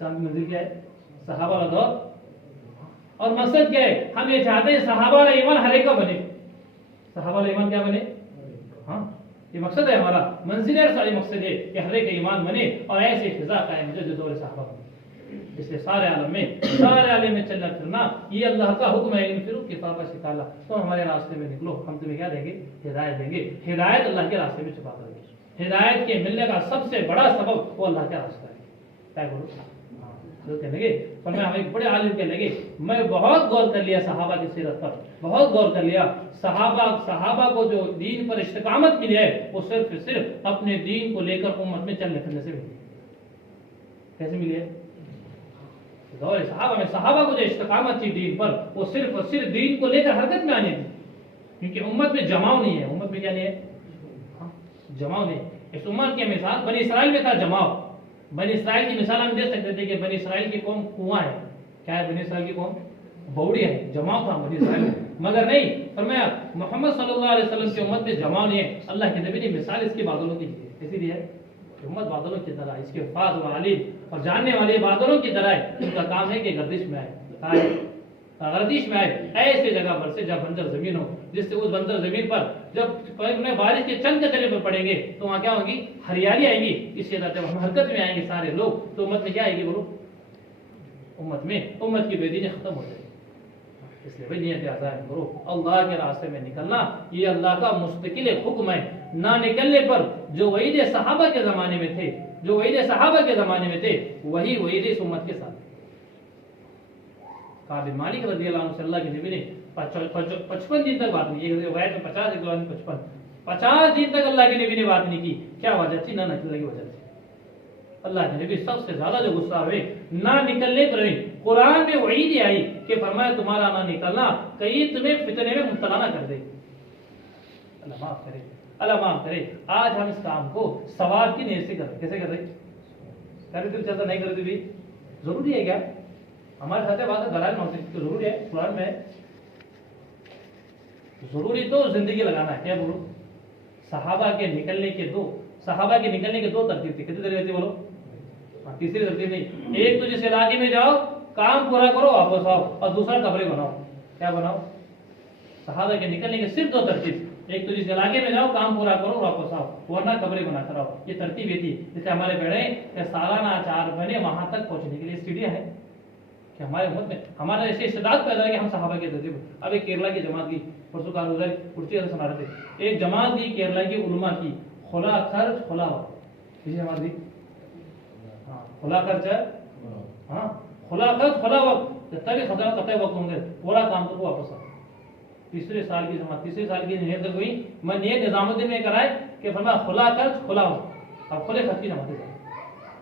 इस्लाम की मंजिल क्या है? सहाबा वाला दौर। और मकसद क्या है? हम ये चाहते हैं सहाबा वाला ईमान हर एक का बने। सहाबा वाला ईमान क्या बने? हाँ, ये मकसद है हमारा, मंजिल है, सारी मकसद है कि हर एक का ईमान बने और ऐसे फिजा कायम हो जाए जो दौर सहाबा बने। इसलिए सारे आलम में चलना फिरना ये अल्लाह का हुक्म है। इन फिरू किताबा शिकाला, तो हमारे रास्ते में निकलो, हम तुम्हें क्या देंगे? हिदायत देंगे। हिदायत अल्लाह के रास्ते में छुपा करेंगे। हिदायत के मिलने का सबसे बड़ा सबब वो अल्लाह का रास्ता है। क्या बोलो? जो कहने लगे, पर मैं हमें बड़े आलिम कहने लगे, मैं बहुत गौर कर लिया सहाबा की सीरत पर, बहुत गौर कर लिया। सहाबा को जो दीन पर इस्तिकामत मिली है वो सिर्फ अपने दीन को लेकर उम्मत में चलने फिरने से मिली। कैसे मिली है? दौर सहाबा में सहाबा को जो इस्तिकामत थी दीन पर, वो सिर्फ और सिर्फ दीन को लेकर हरकत में आने थी। क्योंकि उम्मत में जमाव नहीं है। उम्मत में क्या नहीं है? जमाव नहीं। इस उम्मत की मिसाल बनी इसराइल में था जमाव। बनी इसराइल की मिसाल हम दे सकते थे कि बनी इसराइल की कौम कुआं है। क्या है बनी इसराइल की कौम? बौड़ी है। जमाव था बनी इसराइल में, मगर नहीं फरमाया मोहम्मद सल्लल्लाहु अलैहि वसल्लम की उम्मत में जमाव नहीं है। अल्लाह के नबी ने मिसाल इसके बादलों की दी है। इसीलिए उम्मत बादलों की तरह, इसके फाज व आलिम और जानने वाले बादलों की तरह है। उनका काम है कि गर्दिश में आए, गर्दिश में आए ऐसे जगह पर से जब बंजर जमीन हो, जिससे उस बंजर जमीन पर जब बारिश के चंद कतरे पर पड़ेंगे तो वहां क्या होगी? हरियाली आएगी। इसके साथ जब हम हरकत में आएंगे सारे लोग तो उम्मत में क्या आएगी? बोलो, उम्मत की बेदीनी खत्म हो जाएगी। इसलिए भाई नियत आज़ाद करो। अल्लाह के रास्ते में निकलना ये अल्लाह का मुस्तकिल हुक्म है। ना निकलने पर जो वहीद सहाबा के जमाने में थे, जो वहीद सहाबा के जमाने में थे, वही वहीद इस उम्मत के साथ। काबिल मालिक रज़ियल्लाहु अन्हु से अल्लाह के नबी ने 55 दिन तक बात नहीं की। रिवायत में 50, एक रिवायत में 50 दिन तक अल्लाह के नबी ने बात नहीं की। क्या वजह थी? ना निकलने की वजह थी। अल्लाह के नबी सबसे ज्यादा जो गुस्सा हुए ना निकलने पर हुई। कुरान में वही आई कि फरमाया तुम्हारा ना निकलना कहीं तुम्हें फितने में मुब्तला ना कर दे। अल्लाह माफ करे, अल्लाह माफ करे। आज हम इस काम को सवाब की नीयत से कर रहे। कैसे कर रहे? करे तो चलता, नहीं करे तो भी जरूरी है क्या? हमारे साथ बात दलाल में होती तो जरूरी है। कुरान में जरूरी तो जिंदगी लगाना है। क्या बोलो? सहाबा के निकलने के दो तरतीब थी। कितनी तरतीब थी बोलो? तीसरी तरतीब नहीं। एक तो जिस इलाके में जाओ काम पूरा करो वापस आओ, और दूसरा कब्रें बनाओ। क्या बनाओ? सहाबा के निकलने के सिर्फ दो तरतीब। एक तो जिस इलाके में जाओ काम पूरा करो वापस आओ, वरना कब्रें बना कर आओ। ये तरतीब ये थी। जैसे हमारे बड़े सालाना 4 महीने वहां तक पहुंचने के लिए सीढ़ियां है कि हमारे उम्मत में हमारा ऐसे इस्तेदाद पैदा है कि हम सहाबा के तरतीब। अब एक केरला की जमात की परसों का रोजा कुर्सी सुना रहे थे। एक जमात की केरला की उलमा की खुला खर्च खुला वक्त। किसी जमात की खुला खर्च है, हाँ खुला खर्च खुला वक्त। जब तक खजाना कतई वक्त होंगे पूरा काम तो वापस आ। तीसरे साल की जमात, तीसरे साल की नियत हुई। मैं नियत निजामुद्दीन में कराए कि फरमाया खुला खर्च खुला वक्त। अब खुले खर्च की जमात है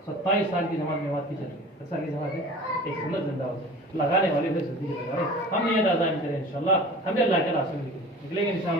27 साल की जमात में बात की चल रही। 10 साल की जमात है। एक सुन्नत जिंदा हो जाए, लगाने वाले फिर जल्दी लगाए। हम नियत आज़ाद करें इंशाल्लाह, हमें अल्लाह के रास्ते में निकलेंगे इंशाल्लाह।